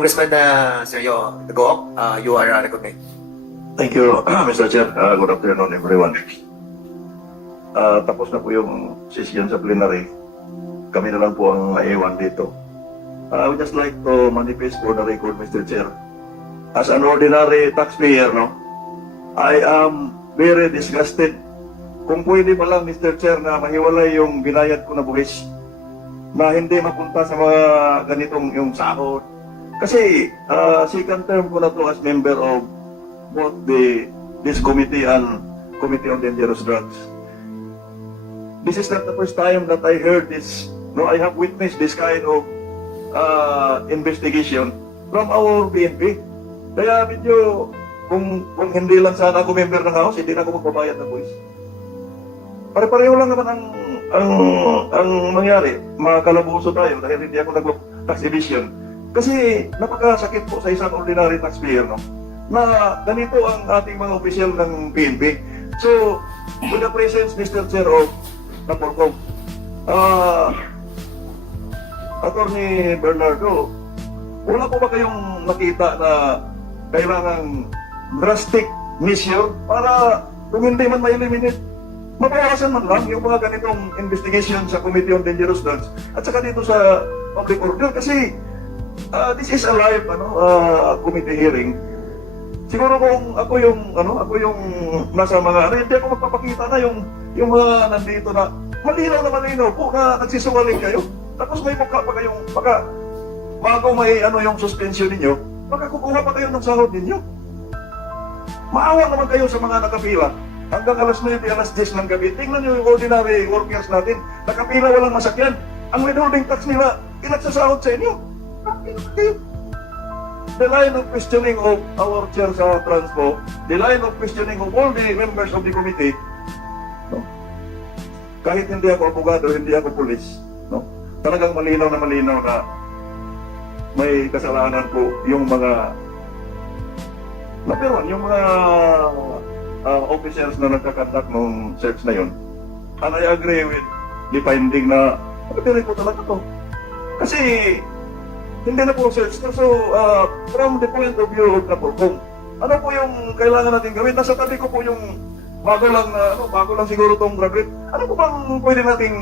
Congressman Sergio Gook, you are recognized. Thank you, Mr. Chair. Good afternoon, everyone. Tapos na po yung session sa plenary. Kami na lang po ang maiwan dito. I would just like to manifest for the record, Mr. Chair. As an ordinary taxpayer, no, I am very disgusted. Kung pwede pa lang, Mr. Chair, na mahiwalay yung binayad ko na buwis na hindi mapunta sa mga ganitong yung sahod. Kasi second term ko na to as member of both this committee and Committee on Dangerous Drugs. This is not the first time that I heard this. No, I have witnessed this kind of investigation from our PNP. Kaya medyo, kung hindi lang sana ako member ng House, hindi na ako magbabayad ng buwis. Pare-pareho lang naman ang mangyari. Makakalabuso tayo dahil hindi ako nag-tax evasion. Kasi napakasakit po sa isang ordinary taxpayer, no? Na ganito ang ating mga opisyal ng PNP. So, with the presence, Mr. Chair of Napolcom, Attorney Bernardo, wala po ba kayong nakita na kailangang drastic measure para kung hindi man ma-eliminate, mabawasan man lang yung mga ganitong investigation sa Committee on Dangerous Drugs at saka dito sa public order kasi this is a live committee hearing. Siguro kung ako yung nasa mga hindi ako magpapakita na yung mga nandito na malinaw po na nagsisungaling kayo. Tapos may mukha pa kayong baka bago may yung suspension ninyo, baka kukuha pa kayo ng sahod ninyo. Maawa naman kayo sa mga nakapila. Hanggang alas 9, alas 10 ng gabi. Tingnan nyo yung ordinary workers natin. Nakapila walang masakyan. Ang withholding tax nila, inagsasahod sa inyo. The line of questioning of our chair sa Transpo, the line of questioning of all the members of the committee, no? Kahit hindi ako abogado, hindi ako pulis, no? Talagang malinaw na may kasalanan po yung mga yung mga officers na nagkakandak ng search na yun. And I agree with the finding na pagpirin ko talaga to. Kasi hindi na po search na. So, from the point of view of Napolcom, ano po yung kailangan natin gawin? Nasa tabi ko po yung bago lang siguro tong graduate. Ano po bang pwede nating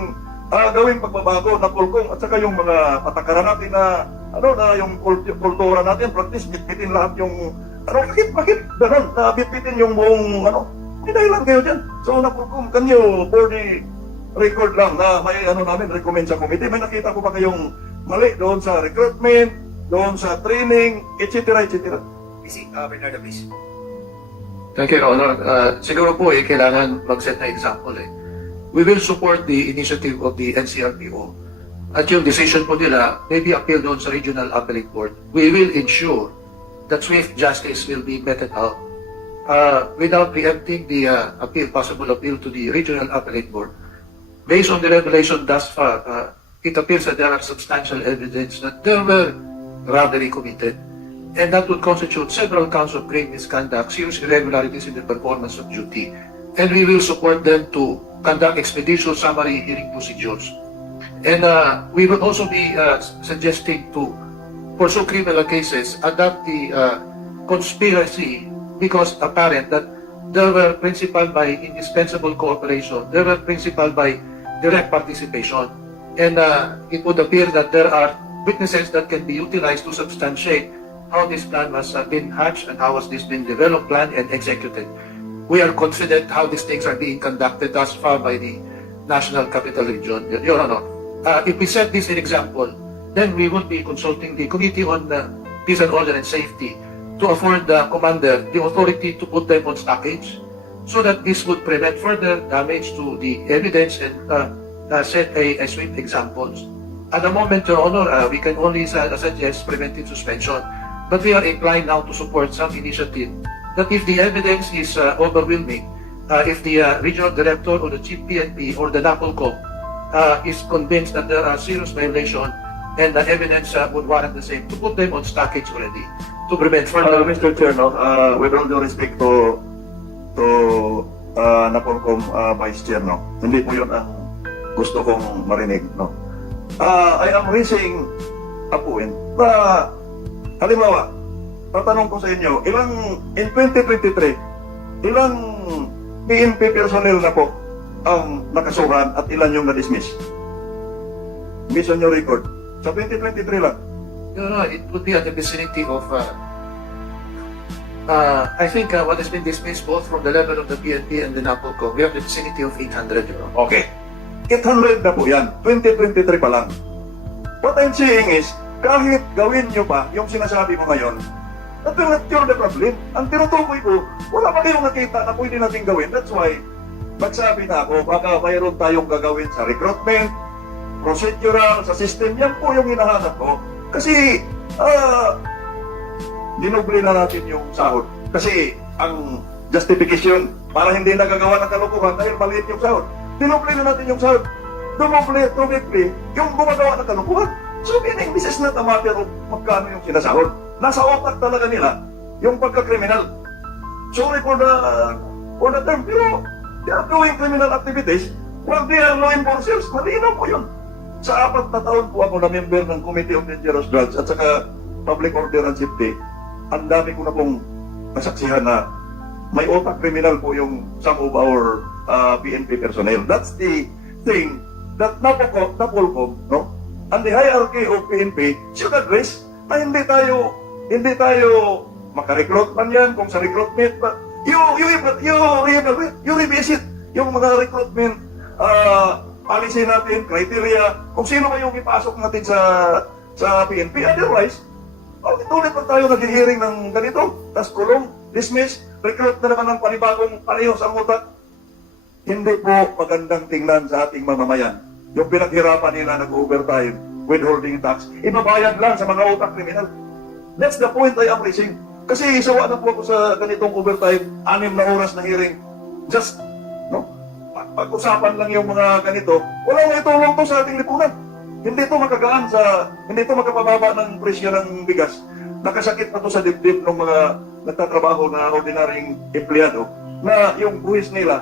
gawing pagbabago Napolcom at saka yung mga patakaran natin na yung kultura natin, practice, bitbitin lahat yung bakit ganun, bitbitin yung buong may dahilan kayo dyan. So, Napolcom, can you, for the record lang na may namin recommend sa committee, may nakita ko ba kayong mali doon sa recruitment, doon sa training, etc. etc. Bernardo, please. Thank you, Your Honor. Siguro po kailangan mag-set na example We will support the initiative of the NCRPO. At yung decision po nila, maybe appeal doon sa Regional Appellate Court. We will ensure that swift justice will be meted out without preempting the possible appeal to the Regional Appellate Court. Based on the revelation thus far, it appears that there are substantial evidence that there were robbery committed, and that would constitute several counts of grave misconduct, serious irregularities in the performance of duty. And we will support them to conduct expeditious summary hearing procedures. And we will also be suggesting to pursue criminal cases, adopt the conspiracy because apparent that there were principal by indispensable cooperation, there were principal by direct participation. And it would appear that there are witnesses that can be utilized to substantiate how this plan has been hatched and how has this been developed, planned, and executed. We are confident how these things are being conducted thus far by the National Capital Region. Your Honor, if we set this in example, then we would be consulting the Committee on Peace and Order and Safety to afford the commander the authority to put them on stockage so that this would prevent further damage to the evidence and set a swift examples. At the moment, Your Honor, we can only suggest preventive suspension, but we are inclined now to support some initiative that if the evidence is overwhelming, if the regional director or the chief PNP or the Napolcom is convinced that there are serious violations and the evidence would warrant the same, to put them on stockage already to prevent further. Mr. Chair, with all due respect to Napolcom Vice Chair, hindi po yun ang gusto kong marinig, I am raising a point na Halimbawa, tatanong ko sa inyo, in 2023, ilang PNP personnel na po ang nakasuhan at ilan yung na-dismiss? Based on your record. Sa 2023 lang. No, it would be at the vicinity of, I think what has been dismissed both from the level of the PNP and the NAPOLCO, we have the vicinity of 800, Your Honor. Okay. 800 na po yan. 2023 pa lang. What I'm saying is, kahit gawin nyo pa yung sinasabi mo ngayon, that will not cure the problem. Ang tinutukoy ko, wala pa kayong nakita na pwede natin gawin. That's why, nagsabi na ako, baka mayroon tayong gagawin sa recruitment, procedural, sa system. Yan po yung hinahanap ko. Kasi, dinoble na natin yung sahod. Kasi, ang justification, para hindi nagagawa ng kalukuhan dahil maliit yung sahod. Dinoble na natin yung sahod. Dumoble, triply, yung gumagawa ng kalukuhan. So, meaning, this is not a matter of magkano yung sinasahod. Nasa otak talaga nila yung pagka-criminal. Sorry for the term, pero they are doing criminal activities while they are law enforcers. Malinaw po yun. Sa 4 na taon po ako na member ng Committee on Dangerous Drugs at saka Public Order and Safety, ang dami ko na pong nasaksihan na may otak criminal po yung some of our PNP personnel. That's the thing that NAPOLCOM, no? And the hierarchy of PNP should address na hindi tayo makarecruit man yan kung sa recruitment, but you revisit yung mga recruitment policy natin, criteria, kung sino ba yung ipasok natin sa PNP. Otherwise, ulit pa tayo nag-hearing ng ganito, tas kulong, dismiss, recruit na naman ng panibagong parehos ang utak. Hindi po magandang tingnan sa ating mamamayan. Yung pinaghirapan nila nag-overtime, withholding tax, ibabayad lang sa mga utak kriminal. That's the point I am raising. Kasi isawa na po ako sa ganitong overtime, 6 na oras na hearing. Just, no? Pag-usapan lang yung mga ganito, wala na itulong to sa ating lipunan. Hindi to makagaan hindi to makapababa ng presyo ng bigas. Nakasakit na to sa dibdib ng mga nagtatrabaho na ordinaryong empleyado na yung buwis nila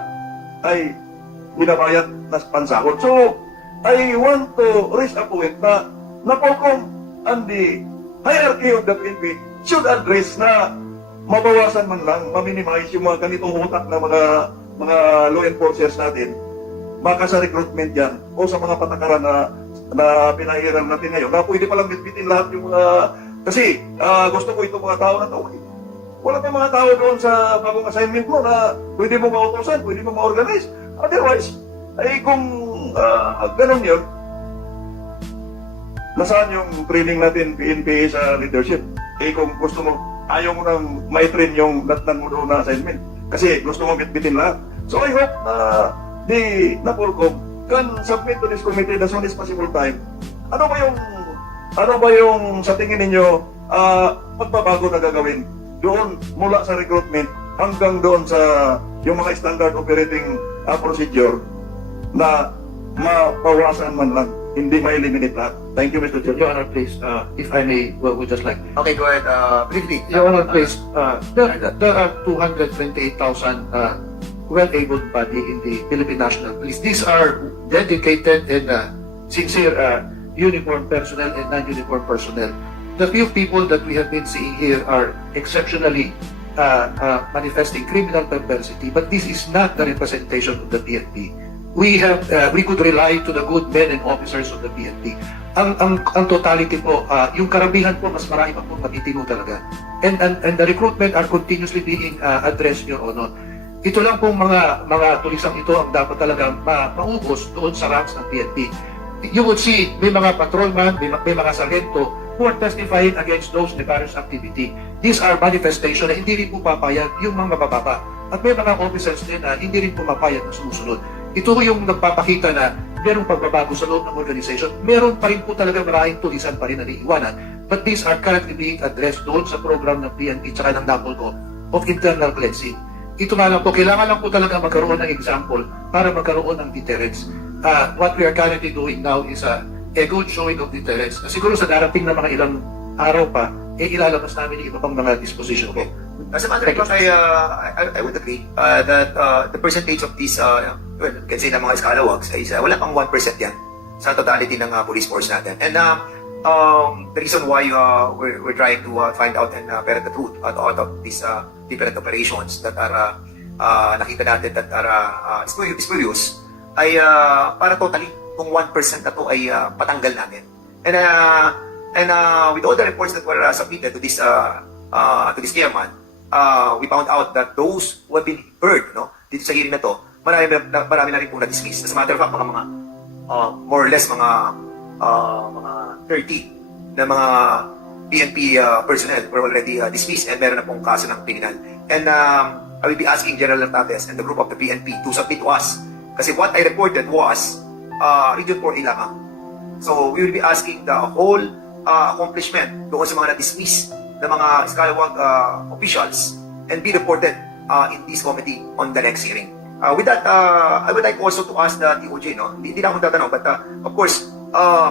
ay binabayad na pansahod. So, I want to raise a point na NAPOLCOM and the hierarchy of the PNP should address na mabawasan man lang, ma-minimize yung mga ganitong utak na mga law enforcers natin. Baka sa recruitment yan o sa mga patakaran na pinahiram natin ngayon na pwede palang bitbitin lahat yung mga... Kasi gusto ko itong mga tao na to. Wala pa mga tao doon sa bagong assignment mo na pwede mo ma-autosan, pwede mo ma-organize. Otherwise, ay kung ganun yun, nasaan yung training natin PNP sa leadership? Eh kung gusto mo, ayaw mo nang mai-train yung natnan mo doon na assignment. Kasi gusto mo bitbitin lahat. So I hope na the NAPOLCOM can submit to this committee as soon as possible time. Ano ba yung sa tingin ninyo pagbabago na gagawin doon mula sa recruitment hanggang doon sa yung mga standard operating procedure na mapawasan man lang, hindi ma-eliminate lahat. Thank you, Mr. Chair. Your Honor, please, if I may, would just like... Okay, go ahead. Briefly. Your Honor, please, there are 228,000 well-abled body in the Philippine National Police. These are dedicated and sincere uniformed personnel and non-uniformed personnel. The few people that we have been seeing here are exceptionally manifesting criminal perversity, but this is not the representation of the PNP. We could rely to the good men and officers of the PNP. Ang totality po, yung karamihan po, mas marami pa po matitino talaga. And the recruitment are continuously being addressed, Your Honor. Ito lang pong mga tulisang ito ang dapat talaga maubos doon sa ranks ng PNP. You would see, may mga patrolman, may mga sargento who are testifying against those nefarious activity. These are manifestation na hindi rin po papayag yung mga mabababa. At may mga officers din na hindi rin po mapayag na sumusunod. Ito yung nagpapakita na merong pagbabago sa loob ng organization. Meron pa rin po talaga maraming tulisan pa rin na naiiwanan. But these are currently being addressed doon sa program ng PNP at ng NAPOLCO of internal cleansing. Ito nga lang po, kailangan lang po talaga magkaroon ng example para magkaroon ng deterrence. What we are currently doing now is a good showing of deterrence. Siguro sa darating na mga ilang araw pa, ilalabas namin yung iba pang mga disposition po. As a matter of fact, I would agree that the percentage of these, can say na mga scalawags, is wala pang 1% yan sa totality ng police force natin. And the reason why we're trying to find out and ferret the truth out of these different operations that are nakita natin that are spurious ay para totally kung 1% na to ay patanggal natin. And with all the reports that were submitted to this chairman, we found out that those who have been heard, no, dito sa hearing na to, marami na rin po na-dismiss. As a matter of fact, mga more or less mga 30 na mga PNP personnel were already dismissed and meron na pong kaso ng criminal. And I will be asking General Lantates and the group of the PNP to submit to us. Kasi what I reported was Region 4A lamang. So we will be asking the whole accomplishment doon sa mga na-dismiss na mga Scalawag officials and be reported in this committee on the next hearing. With that, I would like also to ask the DOJ, no? Hindi na akong tatanong, but of course,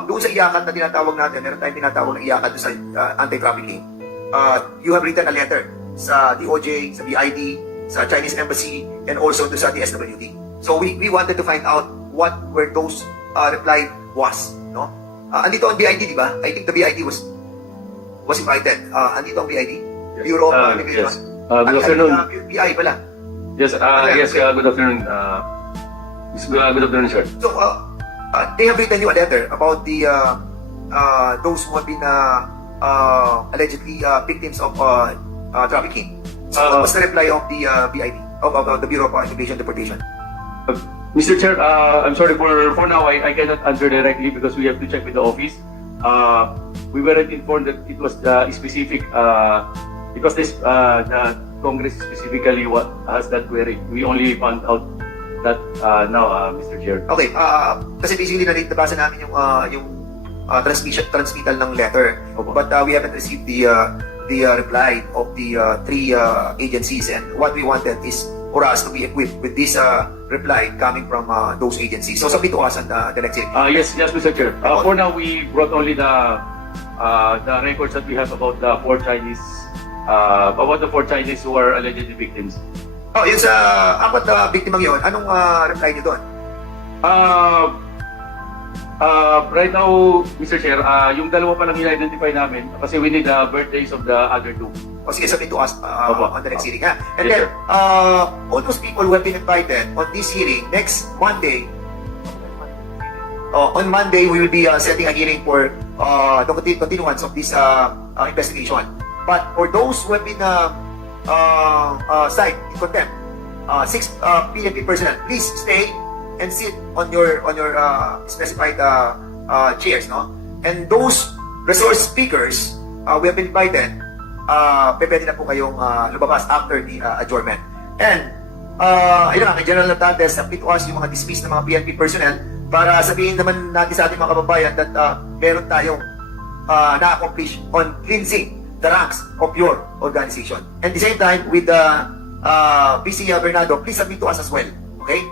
doon sa iyakat na tinatawag natin, meron tayong tinatawag na iyakat doon sa anti-trafficking. You have written a letter sa DOJ, sa BID, sa Chinese Embassy, and also to sa DSWD. So we wanted to find out what were those reply was, no? Andito ang BID, di ba? I think the BID was invited. Andito ang BID? Bureau of Immigration. Yes. Good afternoon. BI pala. Yes, good afternoon. Good afternoon, sir. So, they have written you a letter about the those who have been allegedly victims of trafficking. So, what was the reply of the BID, of the Bureau of Immigration Deportation? Mr. Chair, I'm sorry for now. I cannot answer directly because we have to check with the office. We weren't informed that it was specific because this the Congress specifically what has that query. We only found out that now, Mr. Chair. Okay, kasi basically nabasa namin yung transmittal ng letter, but we haven't received the reply of the three agencies, and what we wanted is for us to be equipped with this reply coming from those agencies. So submit to us on the next hearing. Yes, Mr. Chair. For now, we brought only the records that we have about the four Chinese who are allegedly victims. Oh, yun sa apat na biktimang yun, anong reply niyo doon? Right now, Mr. Chair, yung dalawa pa lang in-identify namin kasi we need the birthdays of the other two. O sige, submit to us on the next hearing, ha? And Yes, then, all those people who have been invited on this hearing, next Monday, on Monday, we will be setting a hearing for the continuance of this investigation. But for those who have been cited in contempt, 6 PNP personnel, please stay and sit on your specified chairs, no? And those resource speakers, we have been invited. Pwede na po kayong lumabas after the adjournment. And ayun nga, kay General Lantates, submit to us yung mga dismissed na mga PNP personnel para sabihin naman natin sa ating mga kababayan that meron tayong na-accomplish on cleansing the ranks of your organization. And at the same time, with PC Bernardo, please submit to us as well. Okay?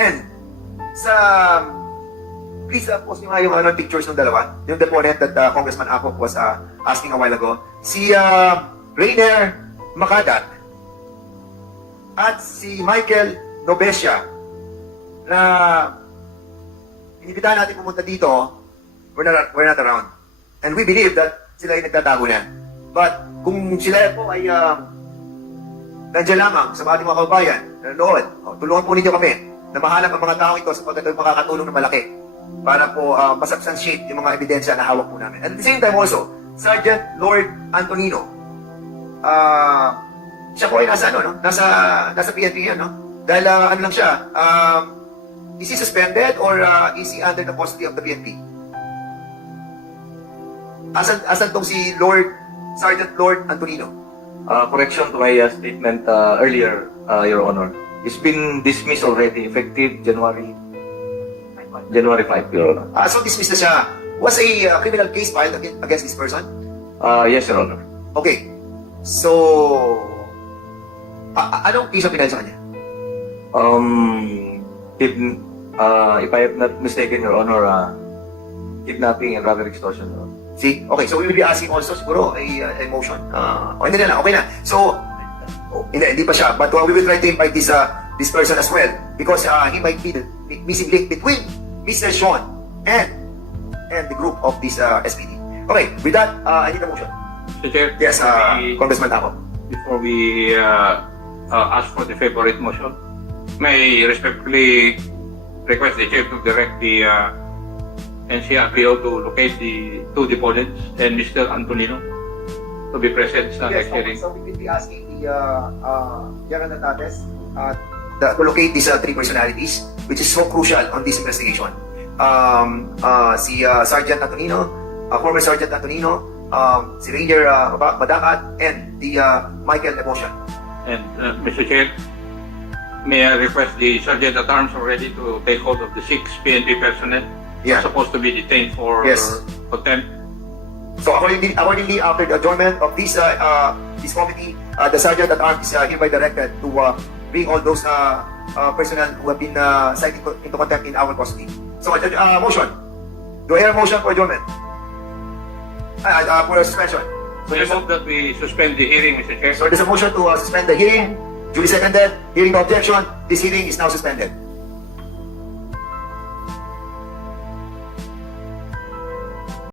And sa please post nyo nga yung pictures ng dalawa. Yung deponent that Congressman Akop was asking a while ago. Si Rainer Makadat at si Michael Nobesia na inibitahan natin pumunta dito, we're not around. And we believe that sila ay nagtatago na. But kung sila po ay nandiyan lamang sa ating mga kababayan, nanonood, tulungan po ninyo kami na mahanap ang mga taong ito sapagkat makakatulong na malaki para po masubstantiate yung mga ebidensya na hawak po namin. And at the same time also, Sergeant Lord Antonino, siya po ay nasa PNP yan, no? Dahil ano lang siya, is he suspended or is he under the custody of the PNP? Asan tong si Sergeant Lord Antonino? Correction to my statement earlier, Your Honor. It's been dismissed already, effective January 5, Your Honor. So dismissed na siya. Was a criminal case filed against this person? Yes, Your Honor. Okay. So, anong case ang pinahal sa kanya? If I am not mistaken, Your Honor, kidnapping and robbery extortion, Your Honor. See? Okay, so we will be asking also siguro a motion. Hindi na, okay na. So, hindi pa siya. But we will try to invite this person as well because he might be missing link between Mr. Sean and the group of this SPD. Okay, with that, I need a motion. Mr. Chair, Yes, Congressman Taco. before we ask for the favorite motion, may I respectfully request the Chair to direct the NCRPO to locate the two deponents and Mr. Antonino to be present sa next hearing. So we will be asking the General Natates to locate these three personalities, which is so crucial on this investigation. Si Sergeant Antonino, former Sergeant Antonino, si Ranger Madakat, and the Michael Emotion. And Mr. Chair, may I request the Sergeant at Arms already to take hold of the 6 PNP personnel Yeah. supposed to be detained for Yes. contempt. So accordingly, after the adjournment of this committee, the Sergeant at Arms is hereby directed to bring all those personnel who have been cited into contempt in our custody. So, motion. Do I hear a motion for adjournment? For suspension. So I hope that we suspend the hearing, Mr. Chair. So there's a motion to suspend the hearing. Duly seconded. Hearing no objection. This hearing is now suspended.